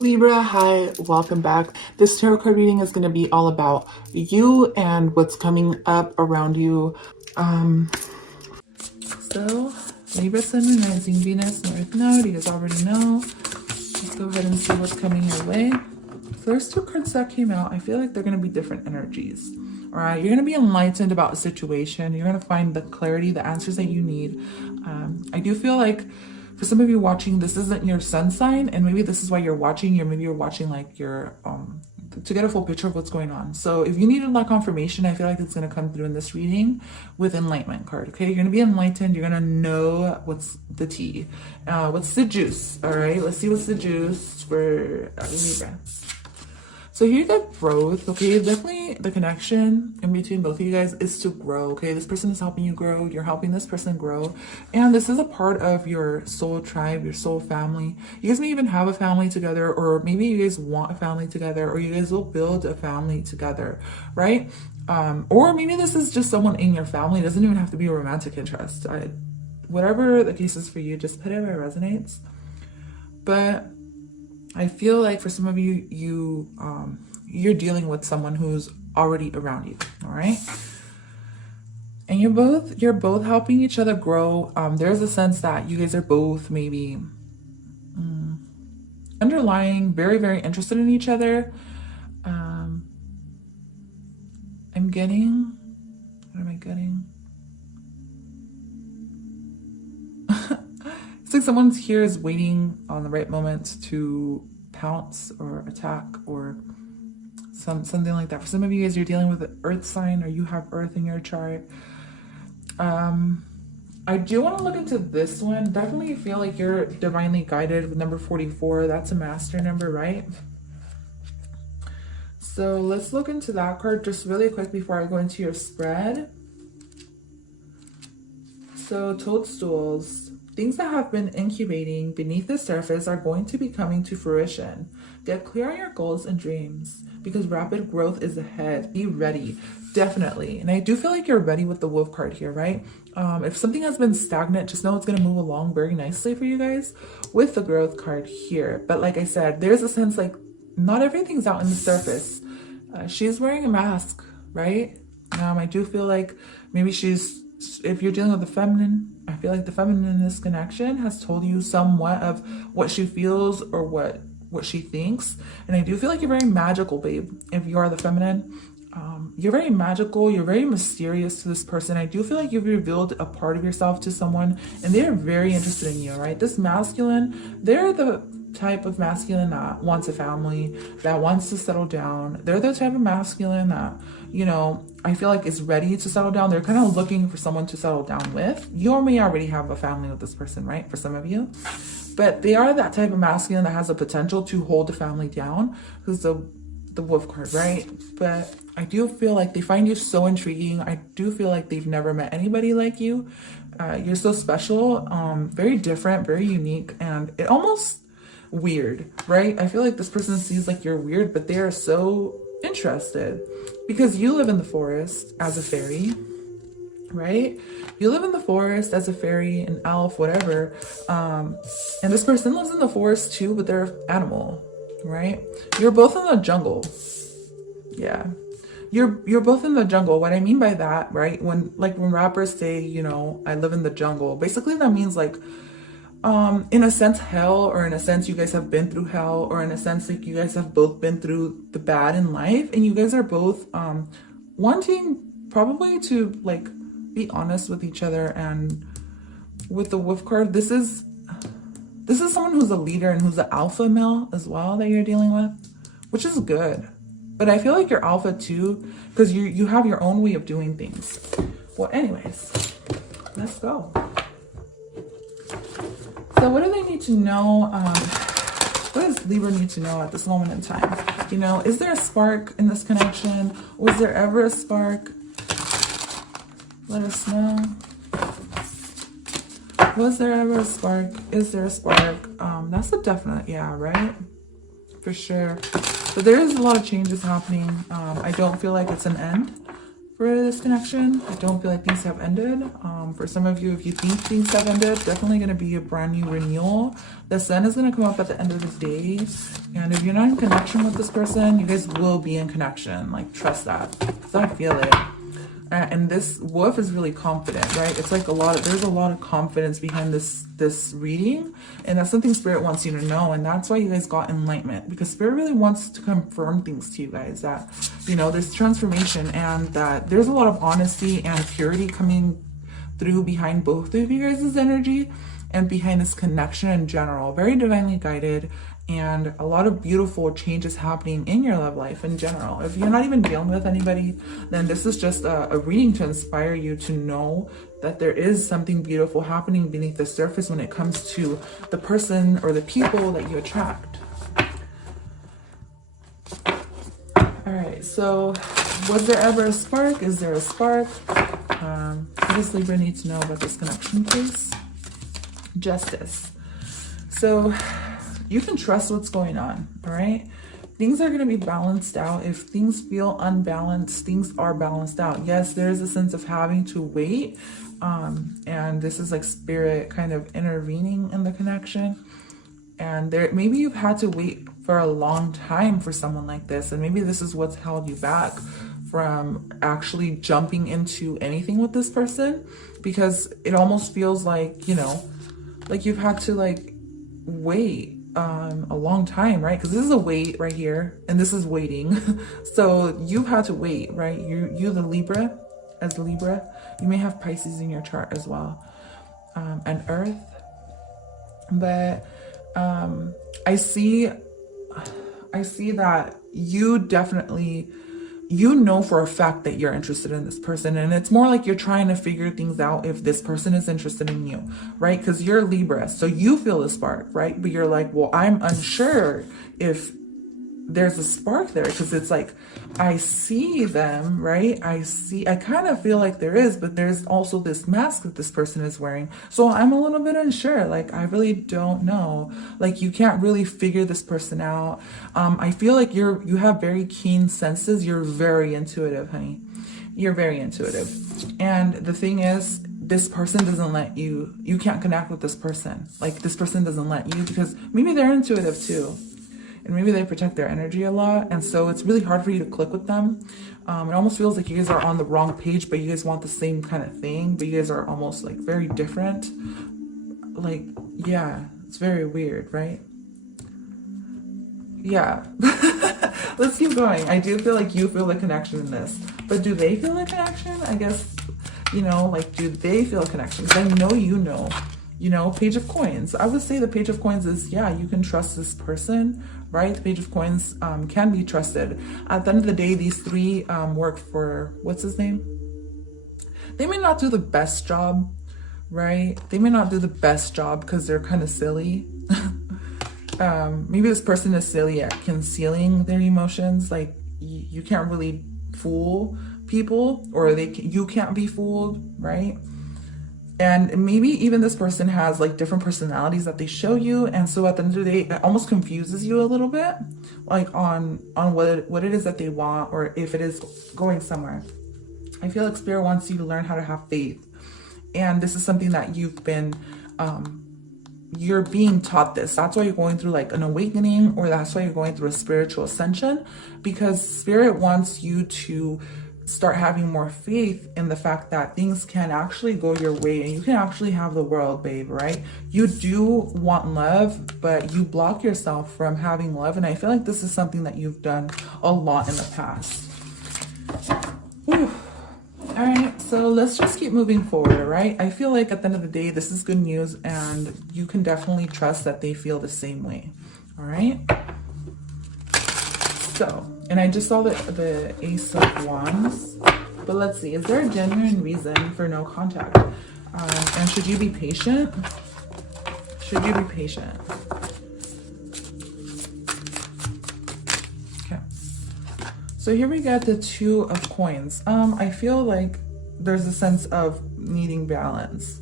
Libra, hi, welcome back. This tarot card reading is going to be all about you and what's coming up around you. So, Libra, Sun, Moon, Rising, Venus, North Node, you guys already know. Let's go ahead and see what's coming your way. First two cards that came out, I feel like they're going to be different energies. All right, you're going to be enlightened about a situation. You're going to find the clarity, the answers that you need. I do feel like for some of you watching, this isn't your sun sign, and maybe this is why you're watching, or maybe you're watching like your to get a full picture of what's going on. So if you needed like confirmation, I feel like it's going to come through in this reading with enlightenment card. Okay, you're going to be enlightened. You're going to know what's the tea, what's the juice. All right, let's see what's the juice for Libra. So here you got growth, okay? Definitely the connection in between both of you guys is to grow, okay? This person is helping you grow. You're helping this person grow. And this is a part of your soul tribe, your soul family. You guys may even have a family together, or maybe you guys want a family together, or you guys will build a family together, right? Or maybe this is just someone in your family. It doesn't even have to be a romantic interest. Whatever the case is for you, just put it where it resonates. But I feel like for some of you, you're dealing with someone who's already around you, all right? And you're both helping each other grow. There's a sense that you guys are both maybe underlying very, very interested in each other. I'm getting, what am I getting? It's like someone here is waiting on the right moment to pounce or attack or something like that. For some of you guys, you're dealing with an earth sign, or you have earth in your chart. I do want to look into this one. Definitely feel like you're divinely guided with number 44. That's a master number, right? So let's look into that card just really quick before I go into your spread. So toadstools. Things that have been incubating beneath the surface are going to be coming to fruition. Get clear on your goals and dreams because rapid growth is ahead. Be ready, definitely. And I do feel like you're ready with the wolf card here, right? If something has been stagnant, just know it's going to move along very nicely for you guys with the growth card here. But like I said, there's a sense like not everything's out in the surface. She's wearing a mask, right? I do feel like maybe if you're dealing with the feminine, I feel like the feminine in this connection has told you somewhat of what she feels or what she thinks. And I do feel like you're very magical, babe. If you are the feminine, you're very magical. You're very mysterious to this person. I do feel like you've revealed a part of yourself to someone and they're very interested in you, right? This masculine, they're the type of masculine that wants a family, that wants to settle down. They're the type of masculine that, you know, I feel like is ready to settle down. They're kind of looking for someone to settle down with. You may already have a family with this person, right? For some of you. But they are that type of masculine that has the potential to hold the family down. Who's the wolf card, right? But I do feel like they find you so intriguing. I do feel like they've never met anybody like you. You're so special, very different, very unique, and it almost weird, right? I feel like this person sees like you're weird, but they are so interested because you live in the forest as a fairy, right? You live in the forest as a fairy, an elf, whatever. And this person lives in the forest too, but they're an animal, right? You're both in the jungle. Yeah. You're both in the jungle. What I mean by that, right? When rappers say, you know, I live in the jungle, basically that means like in a sense hell, or in a sense you guys have been through hell, or in a sense like you guys have both been through the bad in life, and you guys are both wanting probably to like be honest with each other. And with the wolf card, this is someone who's a leader and who's an alpha male as well that you're dealing with, which is good. But I feel like you're alpha too because you have your own way of doing things. Well, anyways, let's go. So what do they need to know? What does Libra need to know at this moment in time? You know, is there a spark in this connection? Was there ever a spark? Let us know. Was there ever a spark? Is there a spark? That's a definite, yeah, right? For sure. But there is a lot of changes happening. I don't feel like it's an end. for this connection. I don't feel like things have ended. For some of you, if you think things have ended, definitely going to be a brand new renewal. The sun is going to come up at the end of the day. And if you're not in connection with this person, you guys will be in connection. Like, trust that, because I feel it. And this wolf is really confident, right? It's like there's a lot of confidence behind this reading, and that's something Spirit wants you to know. And that's why you guys got enlightenment, because Spirit really wants to confirm things to you guys, that, you know, there's transformation, and that there's a lot of honesty and purity coming through behind both of you guys' energy and behind this connection in general. Very divinely guided, and a lot of beautiful changes happening in your love life in general. If you're not even dealing with anybody, then this is just a reading to inspire you to know that there is something beautiful happening beneath the surface when it comes to the person or the people that you attract. All right, so was there ever a spark? Is there a spark? What does Libra need to know about this connection, please? Justice. So you can trust what's going on, all right? Things are going to be balanced out. If things feel unbalanced, things are balanced out. Yes, there's a sense of having to wait. And this is like Spirit kind of intervening in the connection. And maybe you've had to wait for a long time for someone like this. And maybe this is what's held you back from actually jumping into anything with this person, because it almost feels like, you know, like you've had to like wait a long time, right? Because this is a wait right here, and this is waiting. So you've had to wait, right? You the Libra, as Libra, you may have Pisces in your chart as well, and Earth. But I see that you definitely, you know for a fact that you're interested in this person, and it's more like you're trying to figure things out if this person is interested in you, right? Because you're Libra, so you feel the spark, right? But you're like, well, I'm unsure if there's a spark there, because it's like, I see them, right? I kind of feel like there is, but there's also this mask that this person is wearing. So I'm a little bit unsure. Like, I really don't know. Like, you can't really figure this person out. I feel like you have very keen senses. You're very intuitive, honey. You're very intuitive. And the thing is, this person doesn't let you can't connect with this person. Like, this person doesn't let you, because maybe they're intuitive too. And maybe they protect their energy a lot. And so it's really hard for you to click with them. It almost feels like you guys are on the wrong page, but you guys want the same kind of thing. But you guys are almost like very different. Like, yeah, it's very weird, right? Yeah. Let's keep going. I do feel like you feel the connection in this. But do they feel a connection? I guess, you know, like, do they feel a connection? Because I know you know. You know, Page of Coins. I would say the Page of Coins is, yeah, you can trust this person, right? The Page of Coins can be trusted. At the end of the day, these three work for, what's his name? They may not do the best job, right? They may not do the best job because they're kind of silly. Maybe this person is silly at concealing their emotions. Like, you can't really fool people, or you can't be fooled, right? And maybe even this person has like different personalities that they show you. And so at the end of the day, it almost confuses you a little bit, like on what it is that they want, or if it is going somewhere. I feel like Spirit wants you to learn how to have faith. And this is something that you've been, you're being taught this. That's why you're going through like an awakening, or that's why you're going through a spiritual ascension, because Spirit wants you to start having more faith in the fact that things can actually go your way, and you can actually have the world, babe, right? You do want love, but you block yourself from having love. And I feel like this is something that you've done a lot in the past. Whew. All right, so let's just keep moving forward, all right? I feel like at the end of the day, this is good news, and you can definitely trust that they feel the same way, all right? So, and I just saw the Ace of Wands, but let's see, is there a genuine reason for no contact? And should you be patient? Should you be patient? Okay. So here we got the Two of Coins. I feel like there's a sense of needing balance.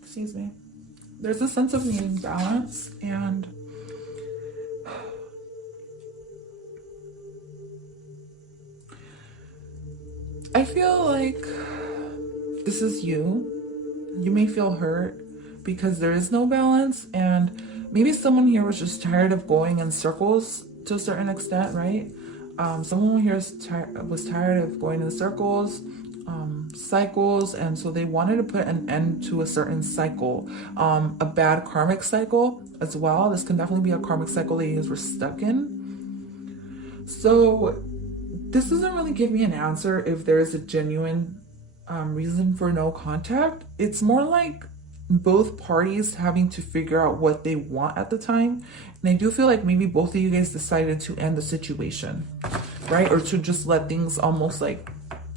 Excuse me. There's a sense of needing balance, and I feel like this is you. You may feel hurt because there is no balance, and maybe someone here was just tired of going in circles to a certain extent, right? Someone here was tired of going in circles, cycles, and so they wanted to put an end to a certain cycle, a bad karmic cycle as well. This can definitely be a karmic cycle that you were stuck in. So this doesn't really give me an answer if there is a genuine reason for no contact. It's more like both parties having to figure out what they want at the time. And I do feel like maybe both of you guys decided to end the situation, right? Or to just let things almost like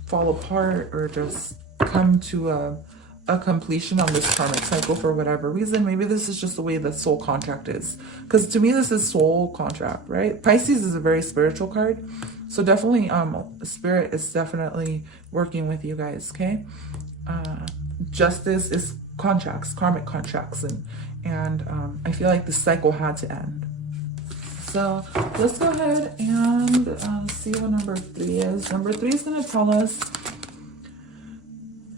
fall apart, or just come to a completion on this karmic cycle for whatever reason. Maybe this is just the way the soul contract is. Because to me, this is soul contract, right? Pisces is a very spiritual card. So definitely, spirit is definitely working with you guys, okay? Justice is contracts, karmic contracts, and I feel like the cycle had to end. So let's go ahead and see what number 3 is. Number 3 is going to tell us,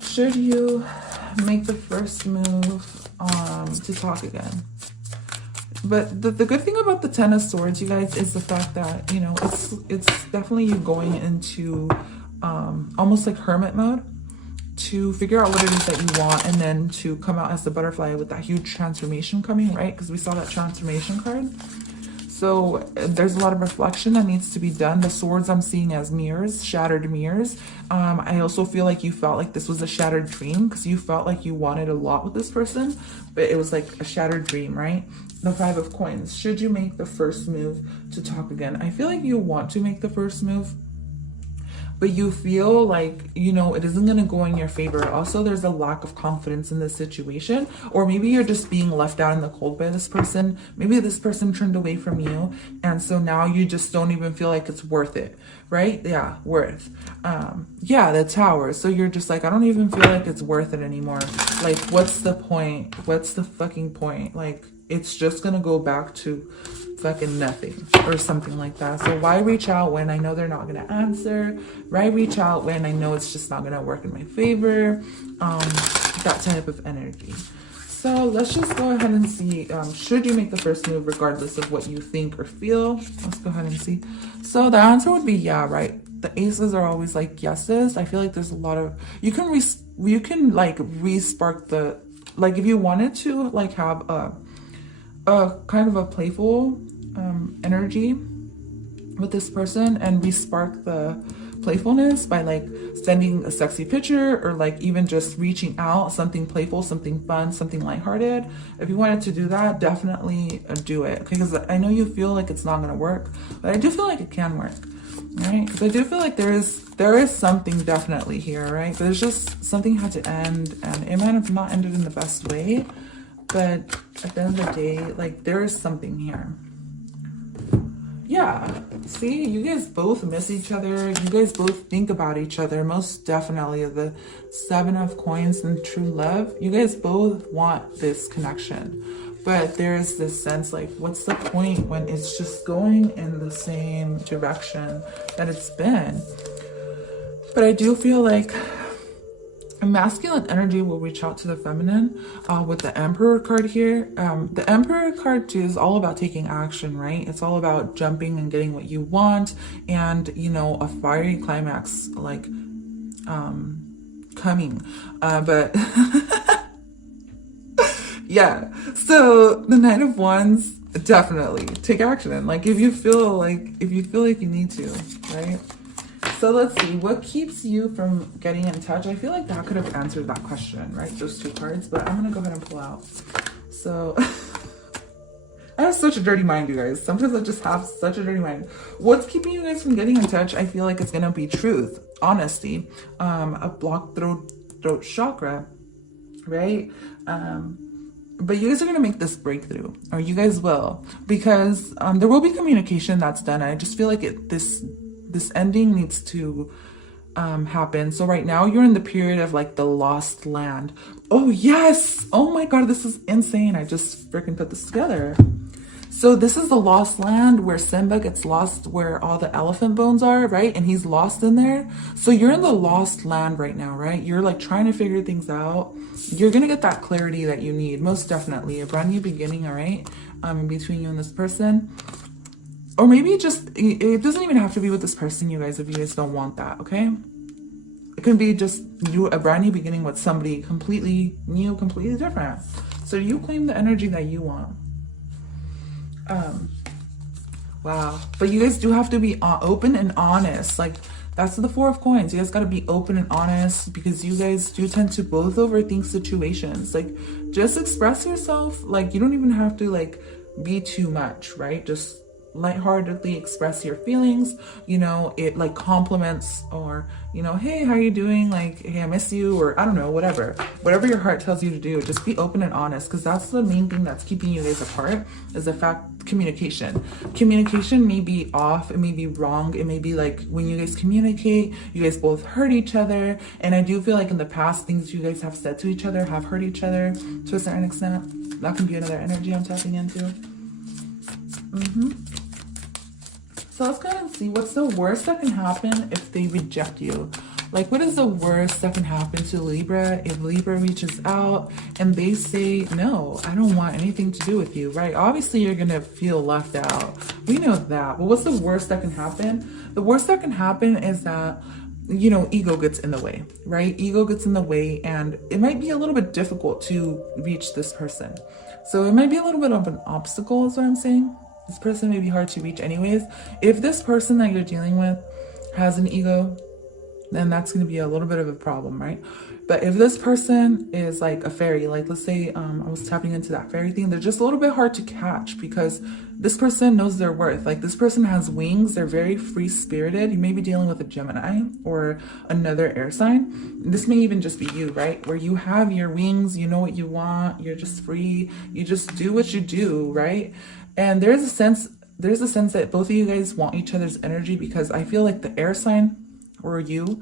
should you make the first move to talk again? But the good thing about the Ten of Swords, you guys, is the fact that, you know, it's definitely you going into almost like hermit mode to figure out what it is that you want, and then to come out as the butterfly with that huge transformation coming, right? Because we saw that transformation card. So there's a lot of reflection that needs to be done. The swords I'm seeing as mirrors, shattered mirrors. I also feel like you felt like this was a shattered dream, because you felt like you wanted a lot with this person, but it was like a shattered dream, right? The 5 of Coins. Should you make the first move to talk again? I feel like you want to make the first move, but you feel like, you know, it isn't going to go in your favor. Also, there's a lack of confidence in this situation, or maybe you're just being left out in the cold by this person. Maybe this person turned away from you, and so now you just don't even feel like it's worth it, right? Yeah, worth. Yeah, the Tower. So you're just like, I don't even feel like it's worth it anymore. Like, what's the point? What's the fucking point? Like, it's just going to go back to fucking nothing or something like that. So why reach out when I know they're not going to answer? Why reach out when I know it's just not going to work in my favor? That type of energy. So let's just go ahead and see, should you make the first move regardless of what you think or feel? Let's go ahead and see. So the answer would be yeah, right? The aces are always like yeses. I feel like there's a lot of, you can like re-spark the, like if you wanted to like have a kind of a playful energy with this person and re-spark the playfulness by like sending a sexy picture, or like even just reaching out, something playful, something fun, something lighthearted. If you wanted to do that, definitely do it, okay? Because I know you feel like it's not going to work, but I do feel like it can work, right? Because I do feel like there is something definitely here, right? But it's just something had to end, and it might have not ended in the best way, but at the end of the day, like, there is something here. Yeah, see, you guys both miss each other. You guys both think about each other. Most definitely, the 7 of Coins and true love. You guys both want this connection. But there's this sense like, what's the point when it's just going in the same direction that it's been? But I do feel like a masculine energy will reach out to the feminine with the Emperor card here. The Emperor card too is all about taking action, right? It's all about jumping and getting what you want, and, you know, a fiery climax like coming. But yeah, so the Knight of Wands, definitely take action. Like if you feel like you need to, right? So let's see, what keeps you from getting in touch? I feel like that could have answered that question, right? Those 2 cards, but I'm gonna go ahead and pull out. So I have such a dirty mind, you guys. Sometimes I just have such a dirty mind. What's keeping you guys from getting in touch? I feel like it's gonna be truth, honesty, a blocked throat chakra, right? But you guys are going to make this breakthrough, or you guys will, because there will be communication that's done. I just feel like this ending needs to happen. So right now you're in the period of like the lost land. Oh yes, oh my god, this is insane. I just freaking put this together. So this is the lost land where Simba gets lost, where all the elephant bones are, right? And he's lost in there. So you're in the lost land right now, right? You're like trying to figure things out. You're going to get that clarity that you need, most definitely. A brand new beginning, all right? In between you and this person. Or maybe just, it doesn't even have to be with this person, you guys, if you guys don't want that, okay? It can be just you, a brand new beginning with somebody completely new, completely different. So you claim the energy that you want. Wow. But you guys do have to be open and honest. Like, that's the Four of Coins. You guys got to be open and honest, because you guys do tend to both overthink situations. Like, just express yourself. Like, you don't even have to, like, be too much, right? Just lightheartedly express your feelings. You know, it like compliments, or, you know, hey, how are you doing? Like, hey, I miss you, or I don't know, whatever your heart tells you to do. Just be open and honest, because that's the main thing that's keeping you guys apart, is the fact communication may be off, it may be wrong, it may be like when you guys communicate, you guys both hurt each other. And I do feel like in the past, things you guys have said to each other have hurt each other to a certain extent. That can be another energy I'm tapping into. So let's go ahead and see what's the worst that can happen if they reject you. Like, what is the worst that can happen to Libra if Libra reaches out and they say, no, I don't want anything to do with you, right? Obviously, you're going to feel left out. We know that. But what's the worst that can happen? The worst that can happen is that, you know, ego gets in the way, right? Ego gets in the way, and it might be a little bit difficult to reach this person. So it might be a little bit of an obstacle, is what I'm saying. This person may be hard to reach anyways. If this person that you're dealing with has an ego, then that's going to be a little bit of a problem, right? But if this person is like a fairy, like let's say I was tapping into that fairy thing, they're just a little bit hard to catch, because this person knows their worth. Like, this person has wings. They're very free-spirited. You may be dealing with a Gemini or another air sign. This may even just be you, right? Where you have your wings, you know what you want, you're just free, you just do what you do, right? And there's a sense that both of you guys want each other's energy, because I feel like the air sign, or you,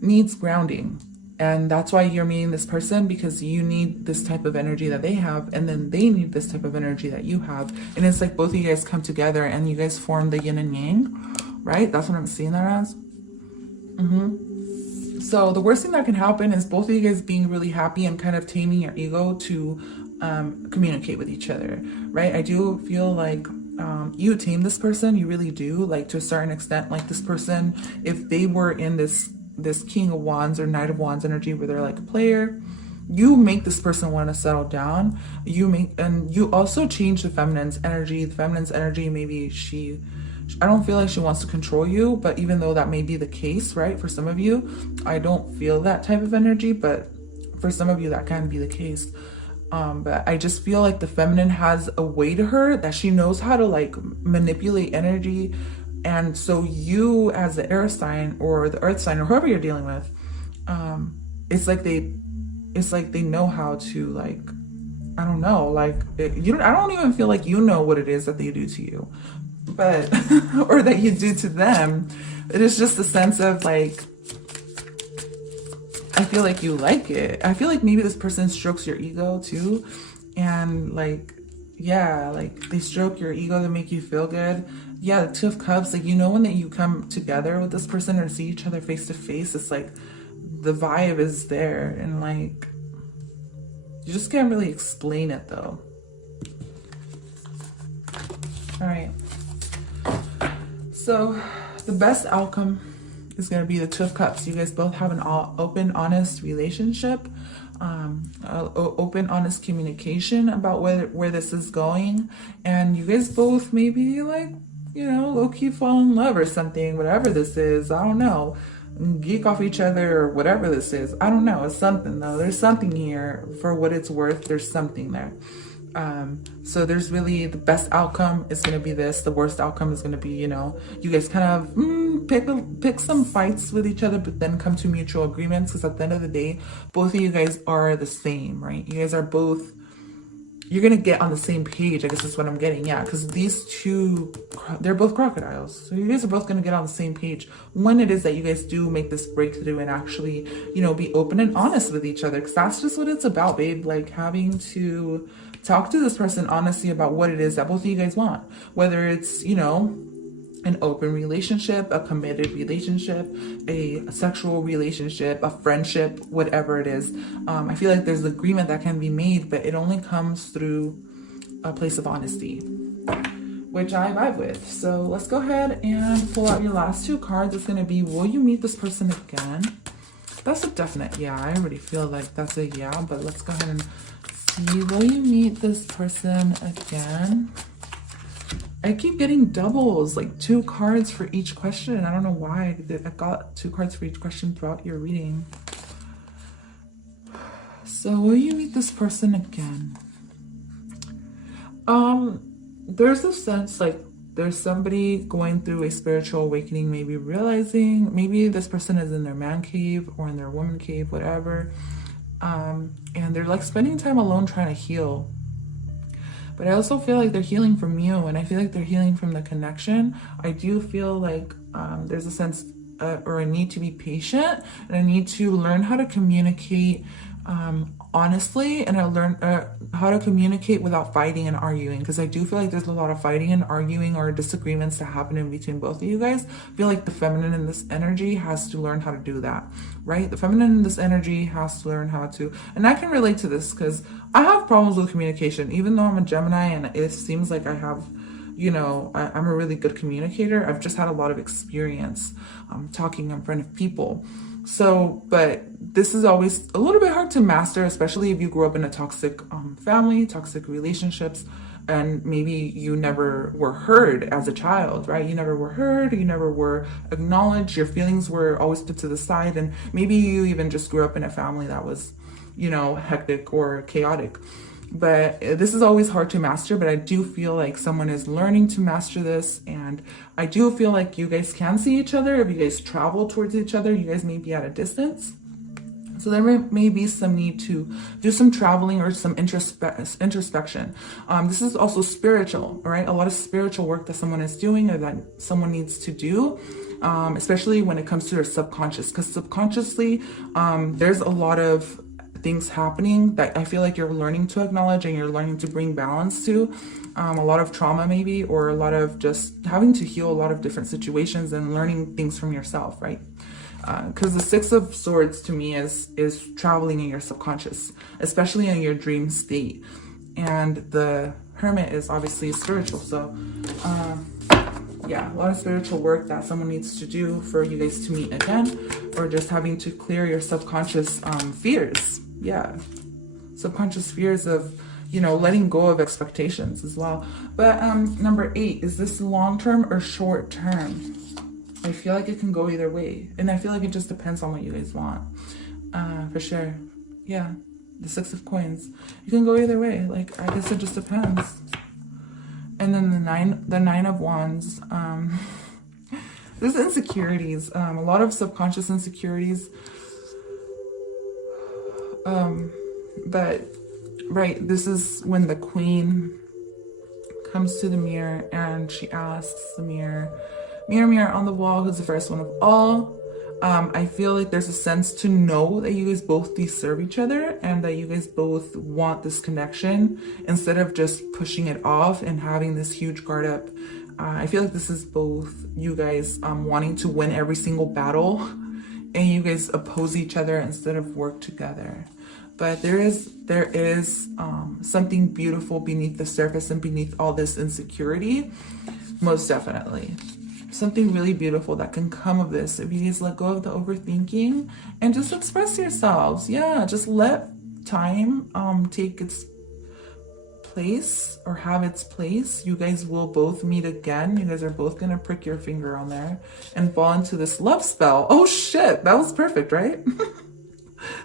needs grounding. And that's why you're meeting this person, because you need this type of energy that they have, and then they need this type of energy that you have. And it's like both of you guys come together and you guys form the yin and yang, right? That's what I'm seeing that as. So the worst thing that can happen is both of you guys being really happy and kind of taming your ego to communicate with each other, right? I do feel like you tame this person, you really do, like, to a certain extent. Like, this person, if they were in this King of Wands or Knight of Wands energy where they're like a player, you make this person want to settle down. And you also change the feminine's energy. The feminine's energy, maybe I don't feel like she wants to control you, but even though that may be the case, right, for some of you, I don't feel that type of energy, but for some of you that can be the case. But I just feel like the feminine has a way to her that she knows how to like manipulate energy. And so you, as the air sign or the earth sign or whoever you're dealing with, it's like they know how to, like, I don't know, like, I don't even feel like you know what it is that they do to you, but or that you do to them. It is just a sense of like, I feel like you like it. I feel like maybe this person strokes your ego too. And like, yeah, like they stroke your ego to make you feel good. Yeah, the Two of Cups, like, you know, when that you come together with this person or see each other face to face, it's like the vibe is there, and like you just can't really explain it though. All right. So the best outcome is going to be the Two of Cups. You guys both have an open, honest relationship, open, honest communication about where this is going. And you guys both maybe, like, you know, low-key fall in love or something, whatever this is. I don't know. Geek off each other or whatever this is. I don't know. It's something though. There's something here. For what it's worth, there's something there. So there's really, the best outcome is going to be this. The worst outcome is going to be, you know, you guys kind of pick some fights with each other, but then come to mutual agreements, because at the end of the day, both of you guys are the same, right? You guys are both, you're going to get on the same page, I guess is what I'm getting. Yeah, because these two, they're both crocodiles. So you guys are both going to get on the same page when it is that you guys do make this breakthrough and actually, you know, be open and honest with each other, because that's just what it's about, babe. Like, having to Talk to this person honestly about what it is that both of you guys want. Whether it's, you know, an open relationship, a committed relationship, a sexual relationship, a friendship, whatever it is. I feel like there's agreement that can be made, but it only comes through a place of honesty, which I vibe with. So let's go ahead and pull out your last two cards. It's going to be, will you meet this person again? That's a definite yeah. I already feel like that's a yeah, but let's go ahead and see. Will you meet this person again? I keep getting doubles, like 2 cards for each question. I don't know why. I got 2 cards for each question throughout your reading. So will you meet this person again? There's a sense like there's somebody going through a spiritual awakening, maybe realizing, maybe this person is in their man cave or in their woman cave, whatever. And they're like spending time alone trying to heal. But I also feel like they're healing from you, and I feel like they're healing from the connection. I do feel like there's a sense or a need to be patient, and I need to learn how to communicate honestly, and I learn how to communicate without fighting and arguing, because I do feel like there's a lot of fighting and arguing or disagreements that happen in between both of you guys. I feel like the feminine in this energy has to learn how to do that, right? The feminine in this energy has to learn how to, and I can relate to this because I have problems with communication, even though I'm a Gemini and it seems like I have, you know, I'm a really good communicator. I've just had a lot of experience talking in front of people. So, but this is always a little bit hard to master, especially if you grew up in a toxic family, toxic relationships, and maybe you never were heard as a child, right? You never were heard, you never were acknowledged, your feelings were always put to the side, and maybe you even just grew up in a family that was, you know, hectic or chaotic. But this is always hard to master, but I do feel like someone is learning to master this, and I do feel like you guys can see each other. If you guys travel towards each other, you guys may be at a distance. So there may be some need to do some traveling or some introspection. This is also spiritual, right? A lot of spiritual work that someone is doing or that someone needs to do, especially when it comes to their subconscious, because subconsciously there's a lot of things happening that I feel like you're learning to acknowledge and you're learning to bring balance to. A lot of trauma maybe, or a lot of just having to heal a lot of different situations and learning things from yourself, right? Because the 6 of Swords to me is traveling in your subconscious, especially in your dream state. And the Hermit is obviously spiritual. So yeah, a lot of spiritual work that someone needs to do for you guys to meet again, or just having to clear your subconscious fears. Yeah, subconscious fears of, you know, letting go of expectations as well. But number 8, is this long-term or short-term? I feel like it can go either way, and I feel like it just depends on what you guys want, for sure. Yeah, the 6 of Coins, you can go either way. Like, I guess it just depends. And then the nine of Wands, there's insecurities, a lot of subconscious insecurities. But right, this is when the Queen comes to the mirror and she asks the mirror, mirror, mirror on the wall, who's the first one of all? I feel like there's a sense to know that you guys both deserve each other and that you guys both want this connection instead of just pushing it off and having this huge guard up. I feel like this is both you guys wanting to win every single battle, and you guys oppose each other instead of work together. But there is something beautiful beneath the surface and beneath all this insecurity, most definitely. Something really beautiful that can come of this if you guys let go of the overthinking and just express yourselves. Yeah, just let time take its place or have its place. You guys will both meet again. You guys are both gonna prick your finger on there and fall into this love spell. Oh shit, that was perfect, right?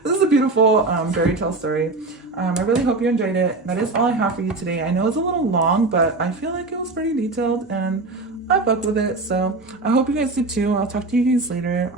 This is a beautiful fairy tale story. I really hope you enjoyed it. That is all I have for you today. I know it's a little long, but I feel like it was pretty detailed and I fucked with it. So I hope you guys do too. I'll talk to you guys later.